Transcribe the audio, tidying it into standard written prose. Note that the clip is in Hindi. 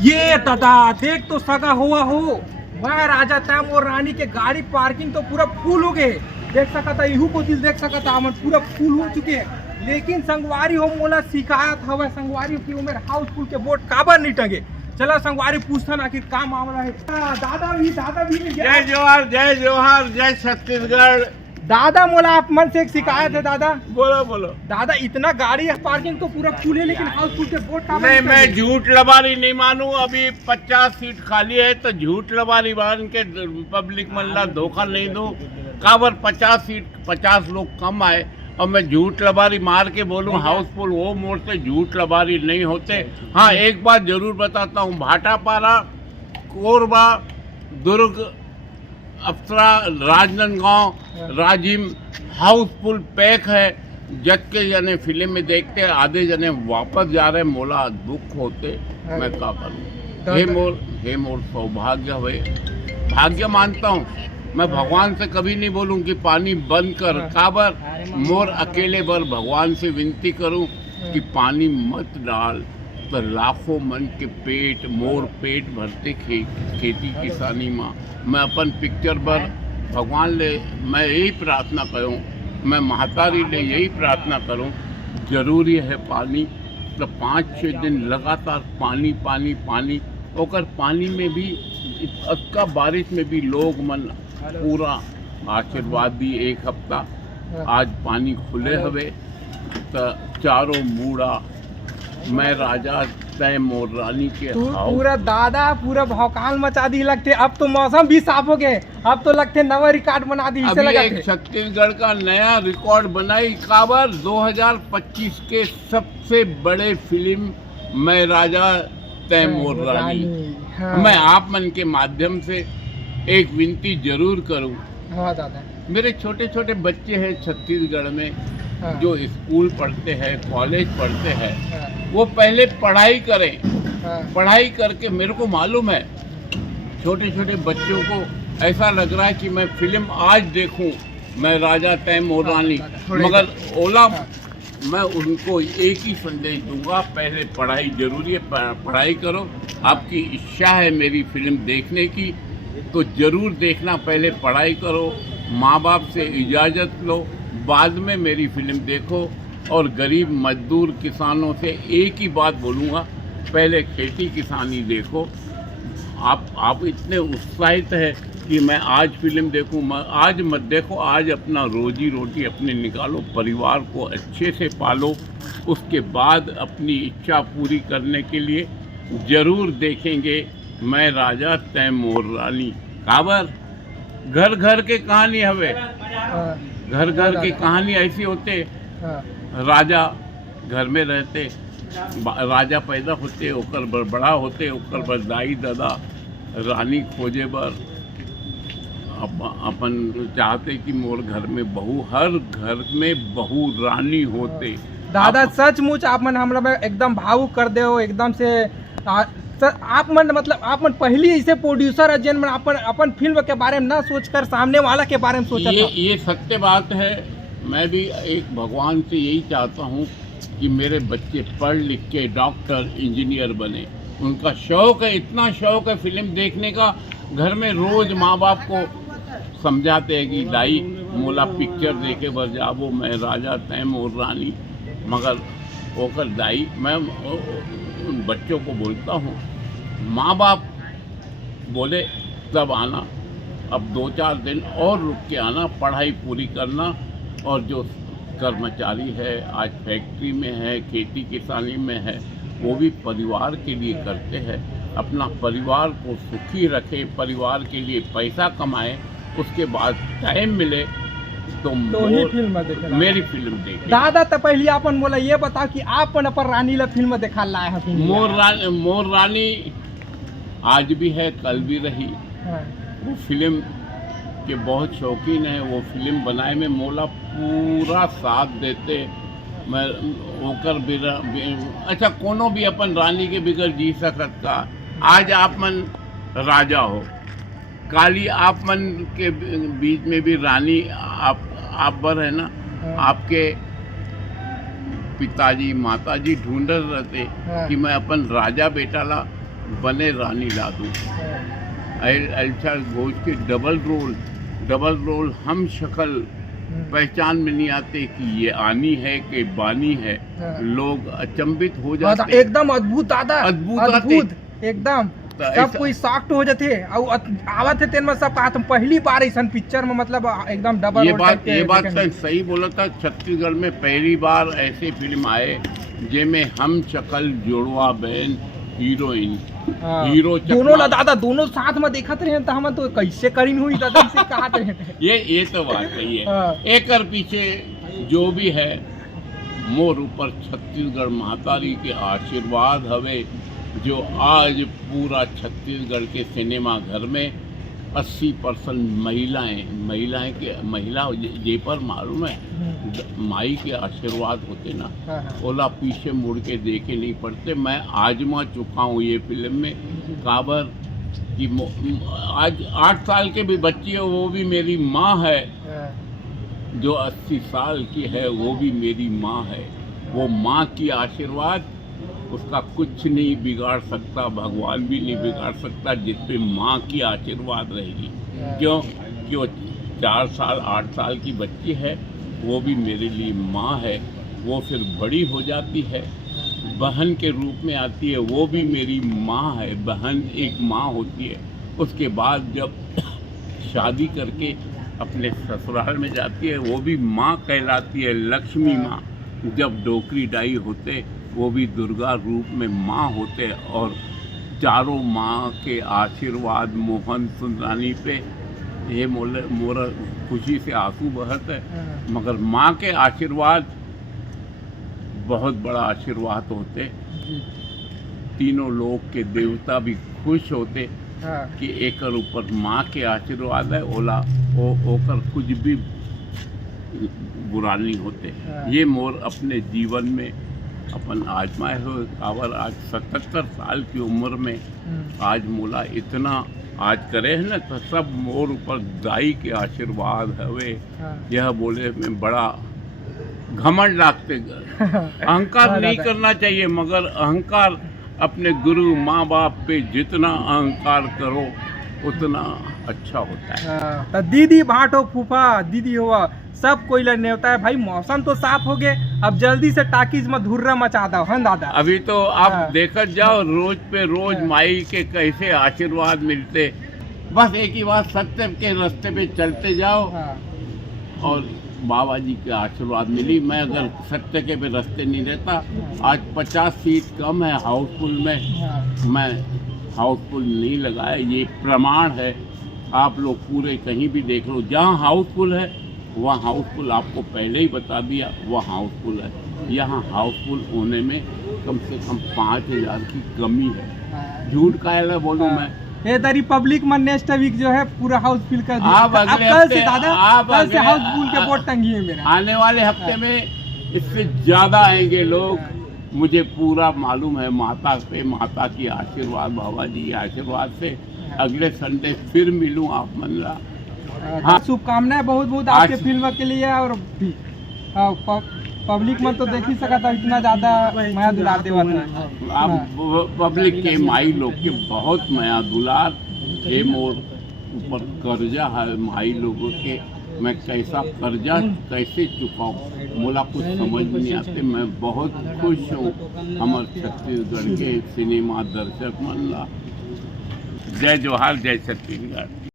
ये दादा देख तो सगा हुआ हो, मैं राजा तैम और रानी के गाड़ी पार्किंग तो पूरा फुल हो गए। देख सका था इहू को दिल देख सका था हमन पूरा फुल हो चुके हैं। लेकिन संगवारी हो मोला शिकायत हवे संगवारी की उमेर हाउसफुल के बोर्ड काबर नहीं टंगे। चला संगवारी पूछथन आखिर का मामला है। दादा भी जय जोहार जय छत्तीसगढ़। दादा मोला आप मन से एक शिकायत है दादा। बोलो दादा इतना गाड़ी पार्किंग तो पूरा फुल है लेकिन हाउसफुल के बोर्ड काबर नहीं, नहीं मैं टंगे? झूठ लबारी नहीं मानूं। अभी 50 सीट खाली है तो झूठ लबारी मान के पब्लिक मल्ला धोखा नहीं दूं। काबर 50 सीट 50 लोग कम आए और मैं झूठ लबारी मार के बोलूं हाउसफुल वो मोड़ से झूठ लबारी नहीं होते। हाँ, एक बात जरूर बताता हूँ, भाटापारा, कोरबा, दुर्ग, अप्सरा, राजनांदगांव, राजिम हाउसफुल पैक है। जज के जने फिल्म में देखते आधे जने वापस जा रहे, मोला दुख होते। मैं क्या करूं? हे मोर सौभाग्य हुए, भाग्य मानता हूं मैं। भगवान से कभी नहीं बोलूं कि पानी बंद कर, काबर मोर अकेले बर भगवान से विनती करूं कि पानी मत डाल। तो लाखों मन के पेट मोर पेट भरते खेती किसानी माँ। मैं अपन पिक्चर पर भगवान ले मैं यही प्रार्थना करूं, मैं महतारी ले यही प्रार्थना करूं, जरूरी है पानी। तो 5-6 दिन लगातार पानी पानी पानी ओकर पानी में भी अक्का बारिश में भी लोग मन पूरा आशीर्वाद दी। एक हफ्ता आज पानी खुले हवे तो चारों मूड़ा मैं राजा तय मोर रानी के पूरा दादा पूरा भौकाल मचा दी लगते। अब तो मौसम भी साफ हो गए, अब तो लगते नवा रिकॉर्ड बना दी। अभी एक छत्तीसगढ़ का नया रिकॉर्ड बनाई। काबर 2025 के सबसे बड़े फिल्म मैं राजा तय मोर रानी। हाँ। मैं आप मन के माध्यम से एक विनती जरूर करूं। हाँ दादा, मेरे छोटे छोटे बच्चे हैं छत्तीसगढ़ में, हाँ। जो स्कूल पढ़ते हैं, कॉलेज पढ़ते हैं, हाँ। वो पहले पढ़ाई करें। हाँ। पढ़ाई करके मेरे को मालूम है छोटे छोटे बच्चों को ऐसा लग रहा है कि मैं फिल्म आज देखूं, मैं राजा तय मोर रानी। मगर ओला मैं उनको एक ही संदेश दूंगा, पहले पढ़ाई जरूरी है, पढ़ाई करो। आपकी इच्छा है मेरी फिल्म देखने की तो जरूर देखना, पहले पढ़ाई करो, माँ बाप से इजाज़त लो, बाद में मेरी फिल्म देखो। और गरीब मजदूर किसानों से एक ही बात बोलूँगा, पहले खेती किसानी देखो। आप इतने उत्साहित है कि मैं आज फिल्म देखूं, आज मत देखो, आज अपना रोजी रोटी अपने निकालो, परिवार को अच्छे से पालो, उसके बाद अपनी इच्छा पूरी करने के लिए ज़रूर देखेंगे मैं राजा तय मोर रानी। काबर घर घर के कहानी हवे, घर घर की कहानी ऐसी होते। राजा घर में रहते, राजा पैदा होते, ओकर बर बड़ा होते, ओकर बर दाई दादा रानी खोजे बर अपन चाहते कि मोर घर में बहू, हर घर में बहू रानी होते। दादा सचमुच आप मन हमरा एकदम भावुक कर दे हो एकदम से। आप मन मतलब आप मन पहली ऐसे प्रोड्यूसर है जिन मन अपन फिल्म के बारे में ना सोचकर सामने वाला के बारे में सोचा था। ये सत्य बात है। मैं भी एक भगवान से यही चाहता हूँ कि मेरे बच्चे पढ़ लिख के डॉक्टर इंजीनियर बने। उनका शौक़ है, इतना शौक़ है फिल्म देखने का। घर में रोज़ माँ बाप को समझाते हैं कि दाई मोला पिक्चर देखे बर जाबो, मैं राजा तय मोर रानी। मगर ओकर दाई मैं उन बच्चों को बोलता हूँ, माँ बाप बोले तब आना, अब 2-4 दिन और रुक के आना, पढ़ाई पूरी करना। और जो कर्मचारी है आज फैक्ट्री में है, खेती किसानी में है, वो भी परिवार के लिए करते हैं, अपना परिवार को सुखी रखे, परिवार के लिए पैसा कमाए, उसके बाद टाइम मिले तो ही फिल्म देखे। मेरी फिल्म देखे। दादा तो पहले आपन बोला ये बताओ कि आप अपन रानी ला फिल्म देखा लाए हैं। मोर रानी आज भी है, कल भी रही। हाँ। वो फिल्म के बहुत शौकीन है, वो फिल्म बनाए में मोला पूरा साथ देते। मैं ओकर अच्छा कोनो भी अपन रानी के बिगड़ जी सकत का। आज आप मन राजा हो, काली आप मन के बीच में भी रानी आप बर है ना। आपके पिताजी माताजी ढूंढत रहते कि मैं अपन राजा बेटा ला बने रानी लादू, अल्फा घोष के डबल रोल हम शक्ल पहचान में नहीं आते कि ये आनी है कि बानी है। लोग अचंभित हो जाते हैं। एकदम अद्भुत दादा, अद्भुत एकदम सब कोई शॉक्ड हो जाते आवत है तेन में सब कहा पहली बार ऐसा पिक्चर में मतलब एकदम डबल। ये बात सही बोला था। छत्तीसगढ़ में पहली बार ऐसे फिल्म आए जिसमें हम शक्ल जुड़वा बहन हीरोइन हीरो दोनों ला दादा दोनों साथ में देखते रहे तो हम तो कैसे करीन हुई दादा से कहते रहे। ये तो बात सही है। एक पीछे जो भी है मोर ऊपर छत्तीसगढ़ महातारी के आशीर्वाद हवे जो आज पूरा छत्तीसगढ़ के सिनेमा घर में 80% महिला ये पर मालूम है माई के आशीर्वाद होते ना ओला पीछे मुड़ के देखे नहीं पड़ते। मैं आजमा चुका हूँ ये फिल्म में काबर कि आज 8 साल के भी बच्ची है वो भी मेरी माँ है, जो 80 साल की है वो भी मेरी माँ है। वो माँ की आशीर्वाद उसका कुछ नहीं बिगाड़ सकता, भगवान भी नहीं बिगाड़ सकता जिस पे माँ की आशीर्वाद रहेगी। क्यों 4 साल 8 साल की बच्ची है वो भी मेरे लिए माँ है। वो फिर बड़ी हो जाती है बहन के रूप में आती है, वो भी मेरी माँ है। बहन एक माँ होती है। उसके बाद जब शादी करके अपने ससुराल में जाती है वो भी माँ कहलाती है, लक्ष्मी माँ। जब डोकरी डाई होते वो भी दुर्गा रूप में माँ होते और चारों माँ के आशीर्वाद मोहन सुंदरानी पे ये मोरा खुशी से आंसू बहत है। मगर माँ के आशीर्वाद बहुत बड़ा आशीर्वाद होते। तीनों लोग के देवता भी खुश होते कि एक ऊपर माँ के आशीर्वाद है ओला ओकर कुछ भी बुरा नहीं होते। ये मोर अपने जीवन में अपन आजमाए हो कावर आज 77 साल की उम्र में आज मोला इतना आज करे है ना तो सब मोर ऊपर दाई के आशीर्वाद हवे। यह बोले में बड़ा घमंड लागते। अहंकार नहीं करना चाहिए मगर अहंकार अपने गुरु माँ बाप पे जितना अहंकार करो उतना अच्छा होता है। तो दीदी भाट हो फूफा दीदी हो सब कोई लड़ने होता है भाई। मौसम तो साफ हो गए, अब जल्दी से टाकीज में धुर्रा मचा दो है दादा। अभी तो आप देखत जाओ रोज पे रोज माई के कैसे आशीर्वाद मिलते। बस एक ही बात सत्य के रास्ते पे चलते जाओ और बाबा जी के आशीर्वाद मिली। मैं अगर सत्य के भी रास्ते नहीं रहता आज 50 सीट कम है हाउसफुल में, मैं हाउसफुल नहीं लगाया। ये प्रमाण है। आप लोग पूरे कहीं भी देख लो जहाँ हाउसफुल है वहाँ हाउसफुल आपको पहले ही बता दिया वह हाउसफुल है। यहाँ हाउसफुल होने में कम से कम 5000 की कमी है। झूठ काहे बोलूँ मैं। ये द रिपब्लिक में नेक्स्ट वीक जो है पूरा हाउस फिल कर दिया। आप अगले हफ्ते कल से हाउस फुल के बोर्ड टंगी है मेरा। आने वाले हफ्ते में इससे ज्यादा आएंगे लोग मुझे पूरा मालूम है। माता पे माता की आशीर्वाद बाबा जी के आशीर्वाद से अगले संडे फिर मिलूं आप मनला। हाँ शुभकामनाएं बहुत बहुत आपके फिल्म के लिए। और पब्लिक में तो देख ही सका था इतना ज्यादा माया दुलार देवा था। आप पब्लिक के माई लोग के बहुत माया दुलार है। मोर ऊपर कर्जा है माई लोगों के। मैं कैसा कर्जा कैसे चुकाऊँ मोला कुछ समझ में नहीं आते। मैं बहुत खुश हूँ हमारे छत्तीसगढ़ के सिनेमा दर्शक मनला। जय जोहार जय छत्तीसगढ़।